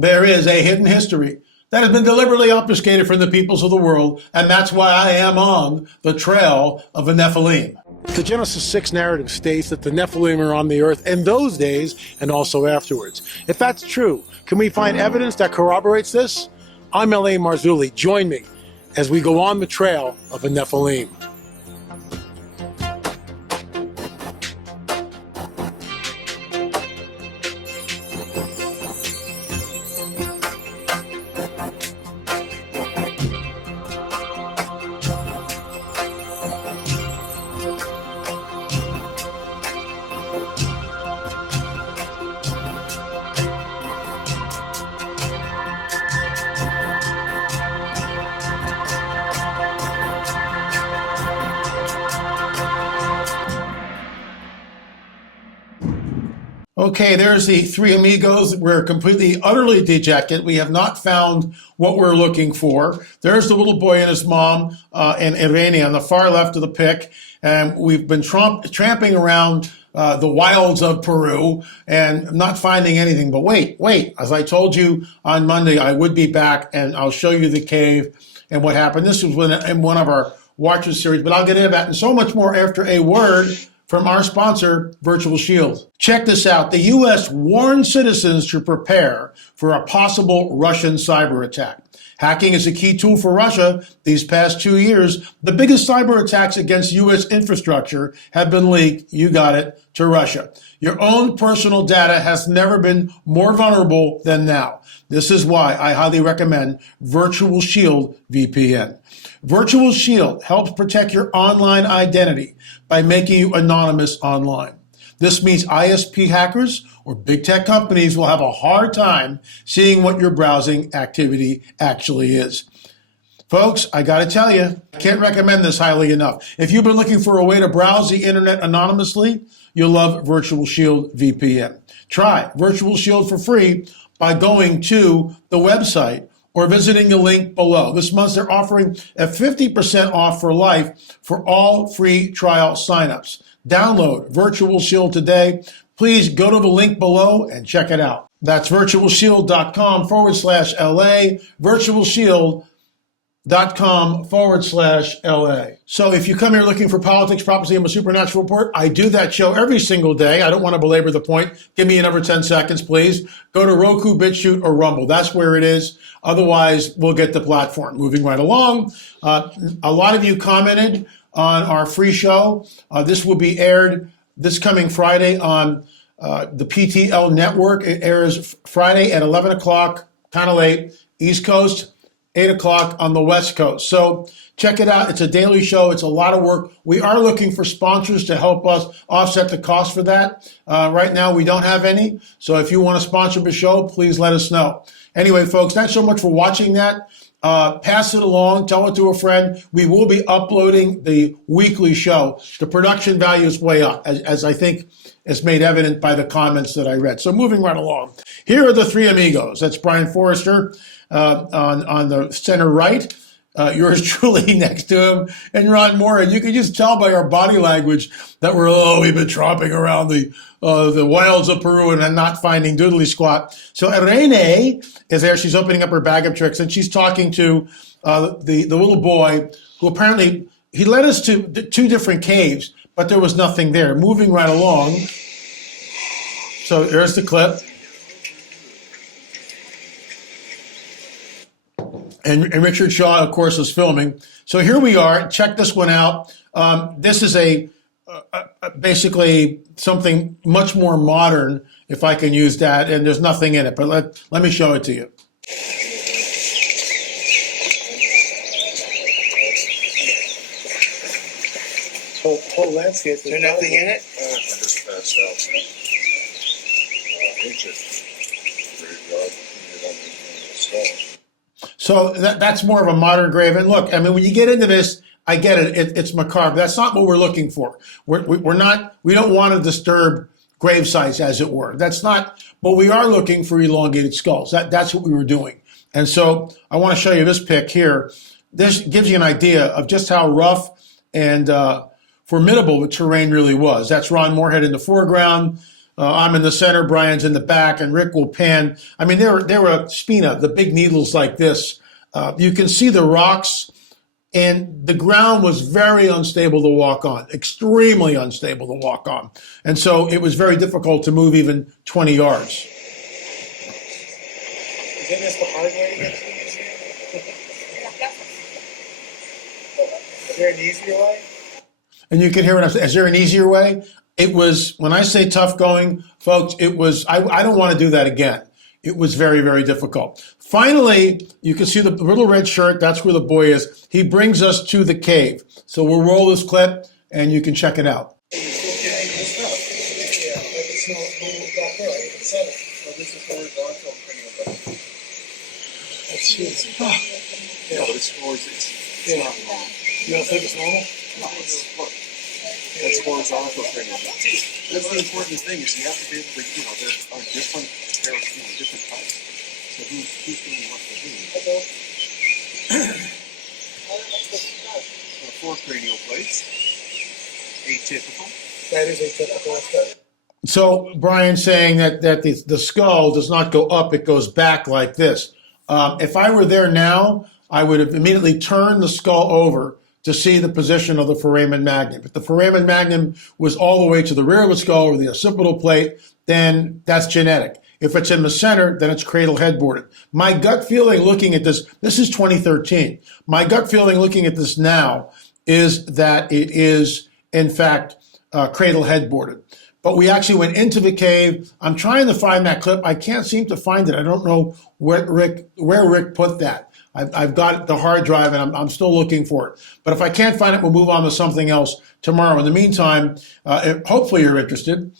There is a hidden history that has been deliberately obfuscated from the peoples of the world, and that's why I am on the trail of the Nephilim. The Genesis 6 narrative states that the Nephilim are on the earth in those days and also afterwards. If that's true, can we find evidence that corroborates this? I'm L.A. Marzulli. Join me as we go on the trail of the Nephilim. Okay, there's the three amigos. We're completely, utterly dejected. We have not found what we're looking for. There's the little boy and his mom and Irene on the far left of the pic. And we've been tramping around the wilds of Peru and not finding anything. But wait, as I told you on Monday, I would be back and I'll show you the cave and what happened. This was in one of our Watchers series, but I'll get into that and so much more after a word from our sponsor, Virtual Shield. Check this out. The U.S. warned citizens to prepare for a possible Russian cyber attack. Hacking is a key tool for Russia. These past 2 years, the biggest cyber attacks against U.S. infrastructure have been leaked, you got it, to Russia. Your own personal data has never been more vulnerable than now. This is why I highly recommend Virtual Shield VPN. Virtual Shield helps protect your online identity by making you anonymous online. This means ISP hackers or big tech companies will have a hard time seeing what your browsing activity actually is. Folks, I gotta tell you, I can't recommend this highly enough. If you've been looking for a way to browse the internet anonymously, you'll love Virtual Shield VPN. Try Virtual Shield for free by going to the website or visiting the link below. This month, they're offering a 50% off for life for all free trial signups. Download Virtual Shield today. Please go to the link below and check it out. That's virtualshield.com/LA, virtualshield.com/LA. So if you come here looking for politics, prophecy, and a supernatural report, I do that show every single day. I don't want to belabor the point. Give me another 10 seconds, please. Go to Roku, Bitchute, or Rumble. That's where it is. Otherwise, we'll get the platform. Moving right along. A lot of you commented on our free show. This will be aired this coming Friday on the PTL network. It airs Friday at 11 o'clock, kind of late, East Coast, 8 o'clock on the West Coast. So check it out. It's a daily show. It's a lot of work. We are looking for sponsors to help us offset the cost for that. Right now, we don't have any. So if you want to sponsor the show, please let us know. Anyway, folks, thanks so much for watching that. Pass it along. Tell it to a friend. We will be uploading the weekly show. The production value is way up, as I think is made evident by the comments that I read. So moving right along. Here are the three amigos. That's Brian Forrester on the center right. Yours truly next to him, and Ron Moore. And you can just tell by our body language that we've been tromping around the wilds of Peru and not finding doodly squat. So Irene is there. She's opening up her bag of tricks, and she's talking to the little boy who apparently, he led us to two different caves, but there was nothing there. Moving right along. So there's the clip. And Richard Shaw, of course, is filming. So here we are. Check this one out. This is basically something much more modern, if I can use that, and there's nothing in it. But let me show it to you. Whole landscape. There's nothing in it? I just passed out. So that's more of a modern grave. And look, I mean, when you get into this, I get it. It's macabre. That's not what we're looking for. We don't want to disturb grave sites, as it were. That's not, but we are looking for elongated skulls. That's what we were doing. And so I want to show you this pic here. This gives you an idea of just how rough and formidable the terrain really was. That's Ron Moorhead in the foreground. I'm in the center, Brian's in the back, and Rick will pan. I mean, they were spina, the big needles like this. You can see the rocks, and the ground was very unstable to walk on, extremely unstable to walk on. And so it was very difficult to move even 20 yards. Is this the hard way? Is there an easier way? And you can hear what I'm saying. Is there an easier way? It was, when I say tough going, folks, it was, I don't want to do that again. It was very, very difficult. Finally, you can see the little red shirt. That's where the boy is. He brings us to the cave. So we'll roll this clip and you can check it out. Yeah, but it's not normal. You don't think it's normal? No, it's horizontal cranial. That's the important thing is you have to be able to, there are different types. So who's doing what for who? 4 cranial plates. Atypical. That is atypical. So Brian's saying that the skull does not go up, it goes back like this. If I were there now, I would have immediately turned the skull over to see the position of the foramen magnum. If the foramen magnum was all the way to the rear of the skull or the occipital plate, then that's genetic. If it's in the center, then it's cradle headboarded. My gut feeling looking at this is 2013. My gut feeling looking at this now is that it is, in fact, cradle headboarded. But we actually went into the cave. I'm trying to find that clip. I can't seem to find it. I don't know where Rick put that. I've got the hard drive and I'm still looking for it. But if I can't find it, we'll move on to something else tomorrow. In the meantime, hopefully you're interested.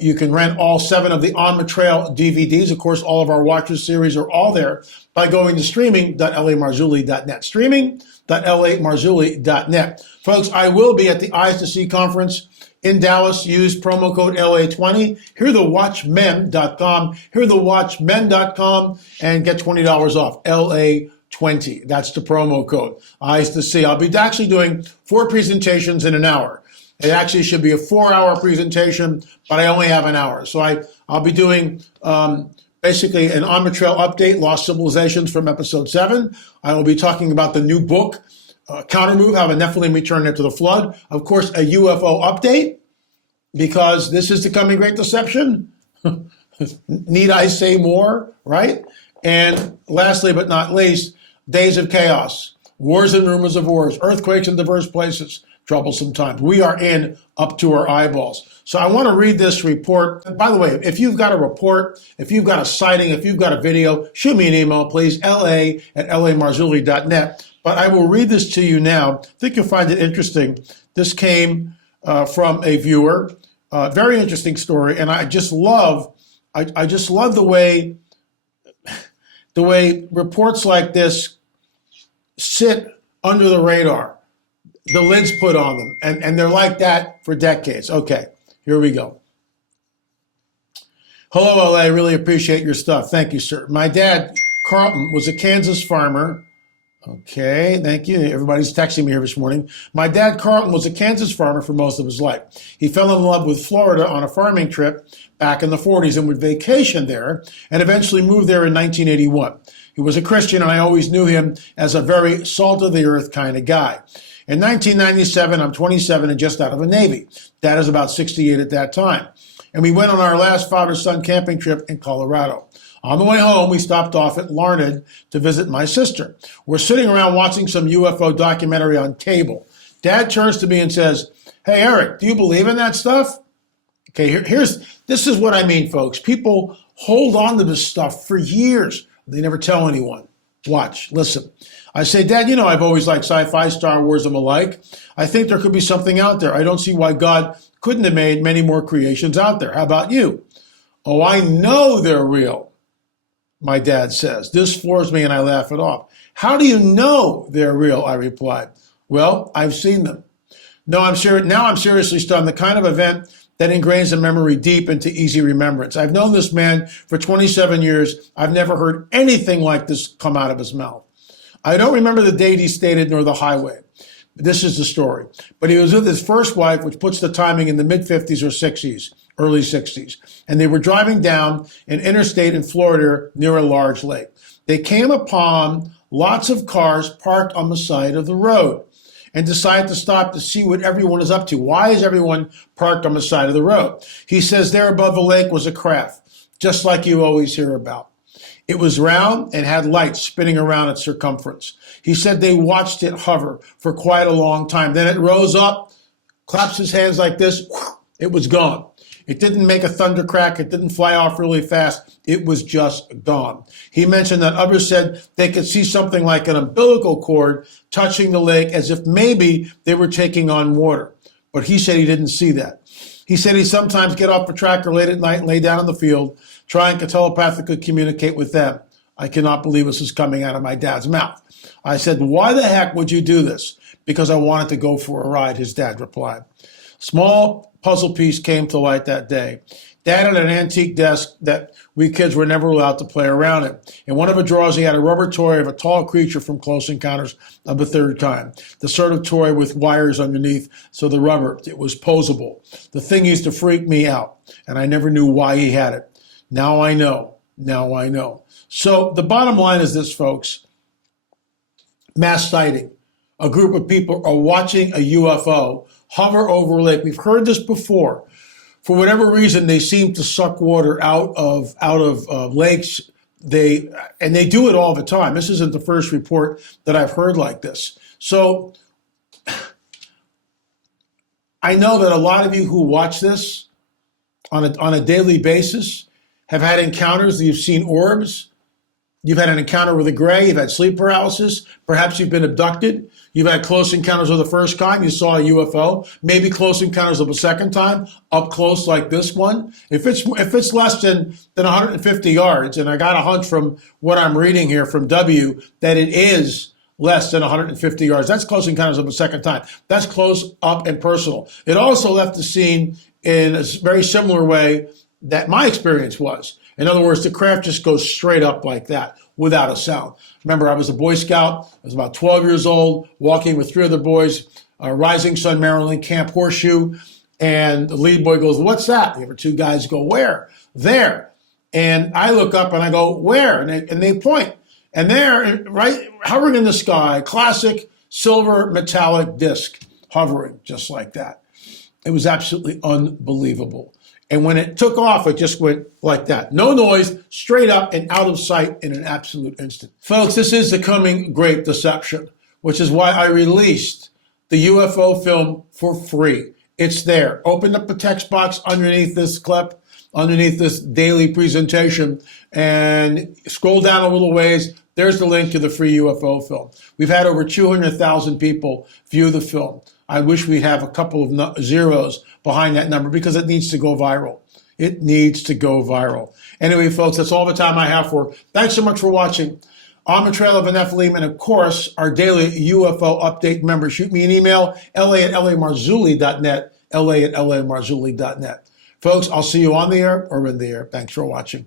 You can rent all 7 of the On the Trail DVDs. Of course, all of our Watchers series are all there by going to streaming.lamarzulli.net. Streaming.lamarzulli.net. Folks, I will be at the Eyes to See conference in Dallas. Use promo code LA20. HearTheWatchmen.com. HearTheWatchmen.com and get $20 off. LA20. That's the promo code. Eyes to See. I'll be actually doing 4 presentations in an hour. It actually should be a 4-hour presentation, but I only have an hour. So I'll be doing basically an On the Trail update, Lost Civilizations from episode 7. I will be talking about the new book, Countermove, How the Nephilim Returned After the Flood. Of course, a UFO update, because this is the coming Great Deception. Need I say more, right? And lastly but not least, Days of Chaos, Wars and Rumors of Wars, Earthquakes in Diverse Places, Troublesome Times. We are in up to our eyeballs. So I want to read this report. And by the way, if you've got a report, if you've got a sighting, if you've got a video, shoot me an email, please, la@lamarzulli.net. But I will read this to you now. I think you'll find it interesting. This came from a viewer. Very interesting story. And I just love the way reports like this sit under the radar. The lid's put on them, and they're like that for decades. Okay, here we go. Hello, LA. Really appreciate your stuff. Thank you, sir. My dad, Carlton, was a Kansas farmer. Okay, thank you. Everybody's texting me here this morning. My dad, Carlton, was a Kansas farmer for most of his life. He fell in love with Florida on a farming trip back in the 40s and would vacation there and eventually moved there in 1981. He was a Christian, and I always knew him as a very salt-of-the-earth kind of guy. In 1997, I'm 27 and just out of the Navy. Dad is about 68 at that time. And we went on our last father-son camping trip in Colorado. On the way home, we stopped off at Larned to visit my sister. We're sitting around watching some UFO documentary on cable. Dad turns to me and says, "Hey, Eric, do you believe in that stuff?" Okay, this is what I mean, folks. People hold on to this stuff for years. They never tell anyone. Watch, listen. I say, "Dad, I've always liked sci-fi, Star Wars, and the like. I think there could be something out there. I don't see why God couldn't have made many more creations out there. How about you?" "Oh, I know they're real," my dad says. This floors me and I laugh it off. "How do you know they're real?" I replied. "Well, I've seen them." Now I'm seriously stunned. The kind of event that ingrains a memory deep into easy remembrance. I've known this man for 27 years. I've never heard anything like this come out of his mouth. I don't remember the date he stated nor the highway. This is the story. But he was with his first wife, which puts the timing in the mid-50s or 60s, early 60s. And they were driving down an interstate in Florida near a large lake. They came upon lots of cars parked on the side of the road and decided to stop to see what everyone is up to. Why is everyone parked on the side of the road? He says there above the lake was a craft, just like you always hear about. It was round and had lights spinning around its circumference. He said they watched it hover for quite a long time. Then it rose up, claps his hands like this, it was gone. It didn't make a thunder crack. It didn't fly off really fast. It was just gone. He mentioned that others said they could see something like an umbilical cord touching the lake as if maybe they were taking on water. But he said he didn't see that. He said he sometimes get off the tractor late at night and lay down in the field, trying to telepathically communicate with them. I cannot believe this is coming out of my dad's mouth. I said, why the heck would you do this? Because I wanted to go for a ride, his dad replied. Small puzzle piece came to light that day. Dad had an antique desk that we kids were never allowed to play around in. In one of the drawers, he had a rubber toy of a tall creature from Close Encounters of the Third Kind. The sort of toy with wires underneath, so the rubber, it was posable. The thing used to freak me out, and I never knew why he had it. Now I know. Now I know. So the bottom line is this, folks. Mass sighting. A group of people are watching a UFO hover over a lake. We've heard this before. For whatever reason, they seem to suck water out of lakes. They do it all the time. This isn't the first report that I've heard like this. So I know that a lot of you who watch this on a daily basis have had encounters. You've seen orbs. You've had an encounter with a gray. You've had sleep paralysis. Perhaps you've been abducted. You've had close encounters of the first kind. You saw a UFO. Maybe close encounters of a second time, up close like this one. If it's less than 150 yards, and I got a hunch from what I'm reading here from W that it is less than 150 yards. That's close encounters of a second time. That's close up and personal. It also left the scene in a very similar way that my experience was. In other words, the craft just goes straight up like that without a sound. Remember, I was a Boy Scout. I was about 12 years old, walking with three other boys, Rising Sun, Maryland, Camp Horseshoe. And the lead boy goes, what's that? The other two guys go, where? There. And I look up and I go, where? And they point. And there, right, hovering in the sky, classic silver metallic disc hovering just like that. It was absolutely unbelievable. And when it took off, it just went like that. No noise, straight up and out of sight in an absolute instant. Folks, this is the coming great deception, which is why I released the UFO film for free. It's there. Open up the text box underneath this clip, underneath this daily presentation, and scroll down a little ways. There's the link to the free UFO film. We've had over 200,000 people view the film. I wish we'd have a couple of zeros behind that number because it needs to go viral. It needs to go viral. Anyway, folks, that's all the time I have for. Thanks so much for watching. On the Trail of a Nephilim, and of course, our daily UFO update members. Shoot me an email, la@lamarzulli.net, la@lamarzulli.net. Folks, I'll see you on the air or in the air. Thanks for watching.